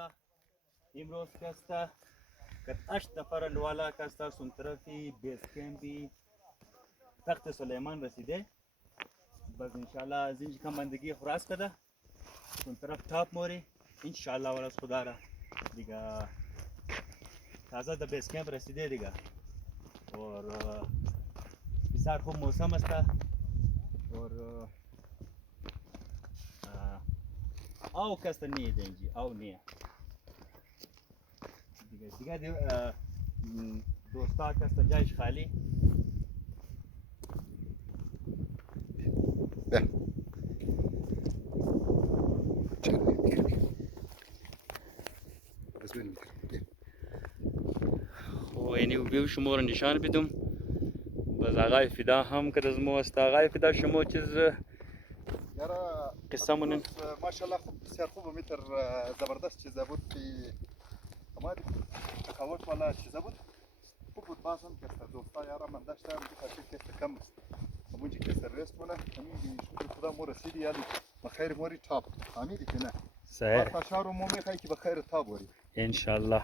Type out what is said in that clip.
خلقه امروز کستا که 8 نفر والا کستا سون طرفی بیس کمپی تخت سلیمان رسیده بس انشالله از اینجا کم بندگی خراس کده سون طرف تاپ موری انشالله ورس خدا را دیگه تازه در بیس کمپ رسیده دیگه और بسیار خوب موسم است और او کس نیه دنجی او نیه دیگه دوستا کس جایش خالی ده بس ببینیم خب یعنی بیو شما رو نشان بدم باز آقای فدا هم که از ما است آقای فدا شما چیز یارا قصه مونن ماشاءالله خوب بسیار خوب متر زبردست چیزا بود که اما تکاوت والا چیزا بود خوب بود باز هم که دوستا یارا من داشتم که کم است اونجا که رست مونه همین شکر خدا مو رسیدی یادی بخیر موری تاپ فهمیدی که نه صحیح تشارو مو میخوای که بخیر تاپ وری ان شاء الله